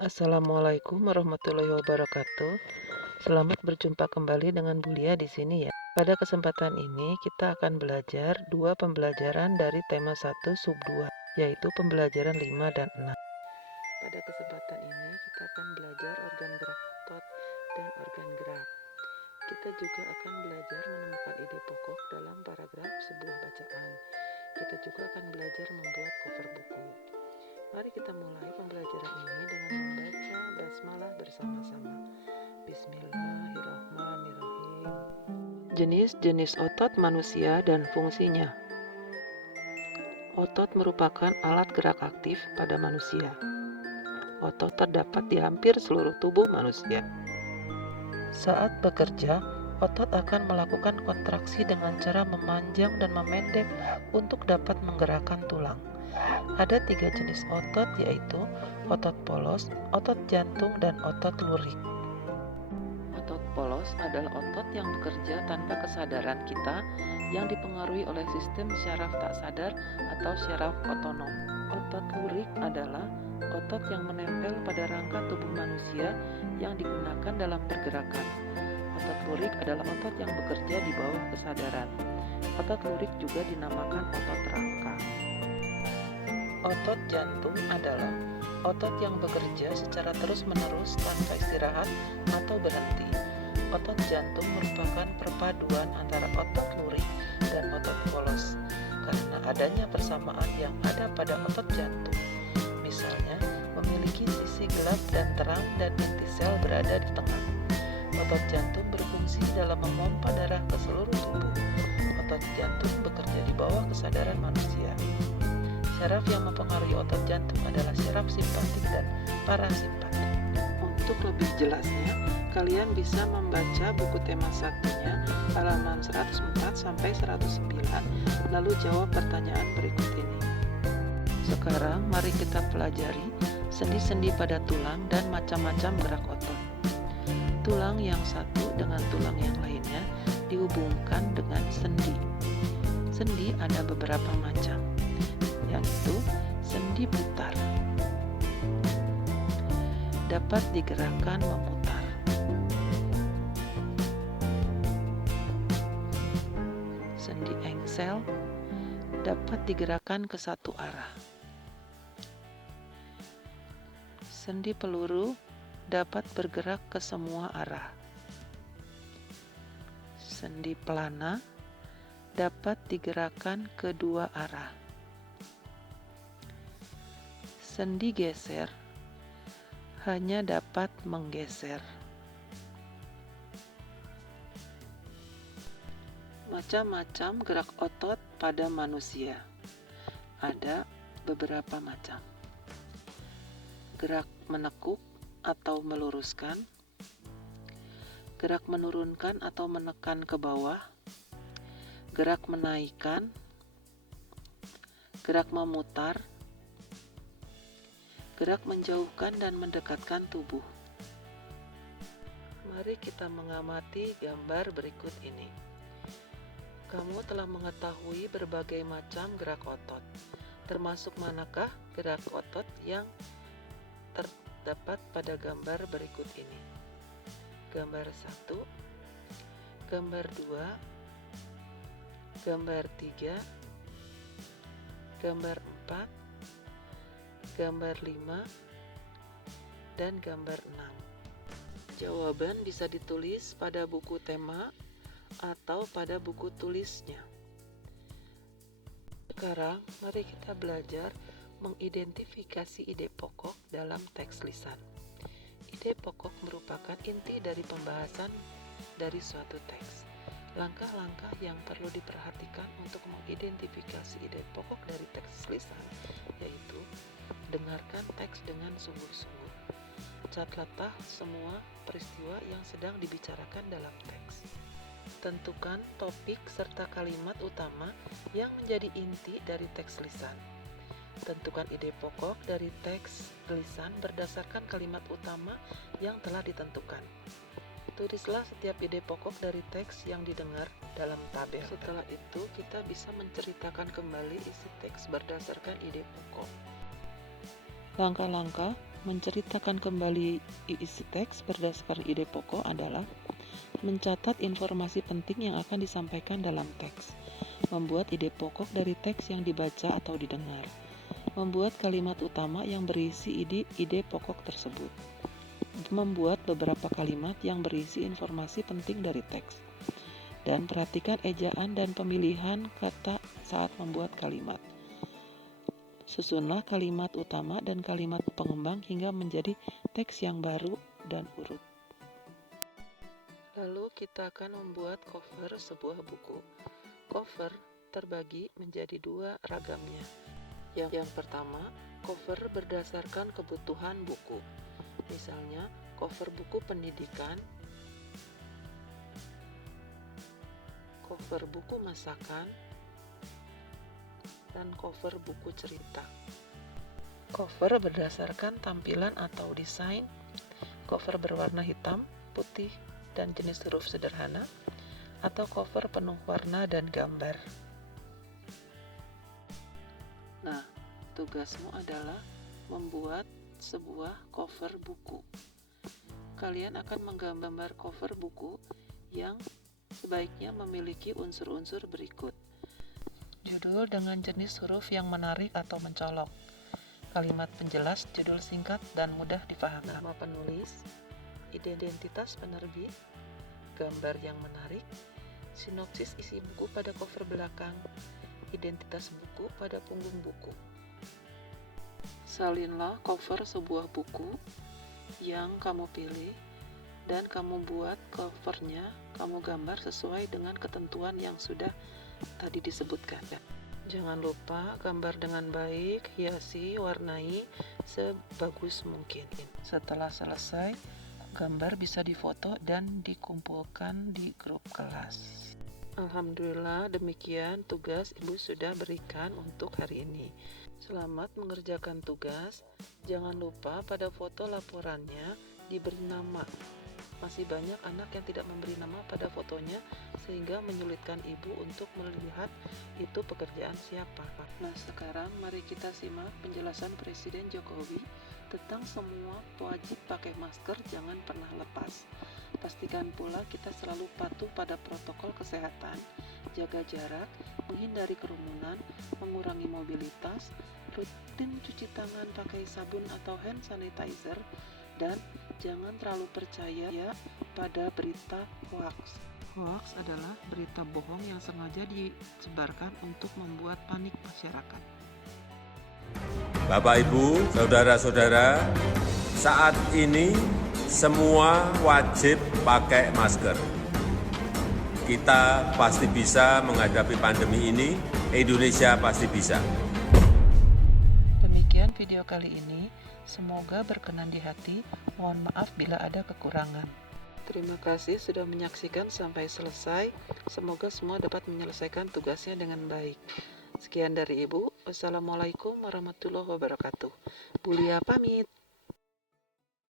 Assalamualaikum warahmatullahi wabarakatuh. Selamat berjumpa kembali dengan Bulia di sini ya. Pada kesempatan ini kita akan belajar dua pembelajaran dari tema 1 sub 2, yaitu pembelajaran 5 dan 6. Pada kesempatan ini kita akan belajar organ gerak otot dan organ gerak. Kita juga akan belajar menemukan ide pokok dalam paragraf sebuah bacaan. Kita juga akan belajar membuat cover buku. Mari kita mulai pembelajaran ini dengan membaca basmalah bersama-sama. Bismillahirrahmanirrahim. Jenis-jenis otot manusia dan fungsinya. Otot merupakan alat gerak aktif pada manusia. Otot terdapat di hampir seluruh tubuh manusia. Saat bekerja, otot akan melakukan kontraksi dengan cara memanjang dan memendek untuk dapat menggerakkan tulang. Ada 3 jenis otot, yaitu otot polos, otot jantung, dan otot lurik. Otot polos adalah otot yang bekerja tanpa kesadaran kita, yang dipengaruhi oleh sistem syaraf tak sadar atau syaraf otonom. Otot lurik adalah otot yang menempel pada rangka tubuh manusia yang digunakan dalam pergerakan. Otot lurik adalah otot yang bekerja di bawah kesadaran. Otot lurik juga dinamakan otot rangka. Otot jantung adalah otot yang bekerja secara terus-menerus tanpa istirahat atau berhenti. Otot jantung merupakan perpaduan antara otot lurik dan otot polos karena adanya persamaan yang ada pada otot jantung. Misalnya, memiliki sisi gelap dan terang dan inti sel berada di tengah. Otot jantung berfungsi dalam memompa darah ke seluruh tubuh. Otot jantung bekerja di bawah kesadaran manusia. Syaraf yang mempengaruhi otot jantung adalah syaraf simpatik dan parasimpatik. Untuk lebih jelasnya, kalian bisa membaca buku tema satunya halaman 104-109, lalu jawab pertanyaan berikut ini. Sekarang mari kita pelajari sendi-sendi pada tulang dan macam-macam gerak otot. Tulang yang satu dengan tulang yang lainnya dihubungkan dengan sendi. Sendi ada beberapa macam, yaitu sendi putar, dapat digerakkan memutar. Sendi engsel dapat digerakkan ke satu arah. Sendi peluru dapat bergerak ke semua arah. Sendi pelana dapat digerakkan ke dua arah. Sendi geser hanya dapat menggeser. Macam-macam gerak otot pada manusia. Ada beberapa macam. Gerak menekuk atau meluruskan, gerak menurunkan atau menekan ke bawah, gerak menaikkan, gerak memutar, gerak menjauhkan dan mendekatkan tubuh. Mari kita mengamati gambar berikut ini. Kamu telah mengetahui berbagai macam gerak otot. Termasuk manakah gerak otot yang terdapat pada gambar berikut ini? Gambar 1, gambar 2, gambar 3, gambar 4, gambar 5, dan gambar 6. Jawaban bisa ditulis pada buku tema atau pada buku tulisnya. Sekarang mari kita belajar mengidentifikasi ide pokok dalam teks lisan. Ide pokok merupakan inti dari pembahasan dari suatu teks. Langkah-langkah yang perlu diperhatikan untuk mengidentifikasi ide pokok dari teks lisan yaitu dengarkan teks dengan sungguh-sungguh. Catatlah semua peristiwa yang sedang dibicarakan dalam teks. Tentukan topik serta kalimat utama yang menjadi inti dari teks lisan. Tentukan ide pokok dari teks lisan berdasarkan kalimat utama yang telah ditentukan. Tulislah setiap ide pokok dari teks yang didengar dalam tabel. Setelah itu, kita bisa menceritakan kembali isi teks berdasarkan ide pokok. Langkah-langkah Menceritakan kembali isi teks berdasarkan ide pokok adalah mencatat informasi penting yang akan disampaikan dalam teks, membuat ide pokok dari teks yang dibaca atau didengar, membuat kalimat utama yang berisi ide pokok tersebut, membuat beberapa kalimat yang berisi informasi penting dari teks, dan perhatikan ejaan dan pemilihan kata saat membuat kalimat. Susunlah kalimat utama dan kalimat pengembang hingga menjadi teks yang baru dan urut. Lalu kita akan membuat cover sebuah buku. Cover terbagi menjadi dua ragamnya. Yang pertama, cover berdasarkan kebutuhan buku. Misalnya, cover buku pendidikan, cover buku masakan, dan cover buku cerita. Cover berdasarkan tampilan atau desain. Cover berwarna hitam, putih, dan jenis huruf sederhana, atau cover penuh warna dan gambar. Nah, tugasmu adalah membuat sebuah cover buku. Kalian akan menggambar cover buku yang sebaiknya memiliki unsur-unsur berikut. Judul dengan jenis huruf yang menarik atau mencolok. Kalimat penjelas, judul singkat dan mudah dipahami. Nama penulis, identitas penerbit, gambar yang menarik, sinopsis isi buku pada cover belakang, identitas buku pada punggung buku. Salinlah cover sebuah buku yang kamu pilih dan kamu buat covernya, kamu gambar sesuai dengan ketentuan yang sudah tadi disebutkan. Jangan lupa gambar dengan baik, hiasi, warnai sebagus mungkin. Setelah selesai, gambar bisa difoto dan dikumpulkan di grup kelas. Alhamdulillah, demikian tugas Ibu sudah berikan untuk hari ini. Selamat mengerjakan tugas. Jangan lupa pada foto laporannya diberi nama. Masih banyak anak yang tidak memberi nama pada fotonya sehingga menyulitkan ibu untuk melihat itu pekerjaan siapa. Nah, sekarang mari kita simak penjelasan Presiden Jokowi tentang semua wajib pakai masker, jangan pernah lepas. Pastikan pula kita selalu patuh pada protokol kesehatan, jaga jarak, menghindari kerumunan, mengurangi mobilitas, rutin cuci tangan pakai sabun atau hand sanitizer, dan jangan terlalu percaya pada berita hoax. Hoax adalah berita bohong yang sengaja disebarkan untuk membuat panik masyarakat. Bapak, Ibu, saudara-saudara, saat ini semua wajib pakai masker. Kita pasti bisa menghadapi pandemi ini, Indonesia pasti bisa. Demikian video kali ini. Semoga berkenan di hati. Mohon maaf bila ada kekurangan. Terima kasih sudah menyaksikan sampai selesai. Semoga semua dapat menyelesaikan tugasnya dengan baik. Sekian dari Ibu. Wassalamualaikum warahmatullahi wabarakatuh. Bu Lia pamit.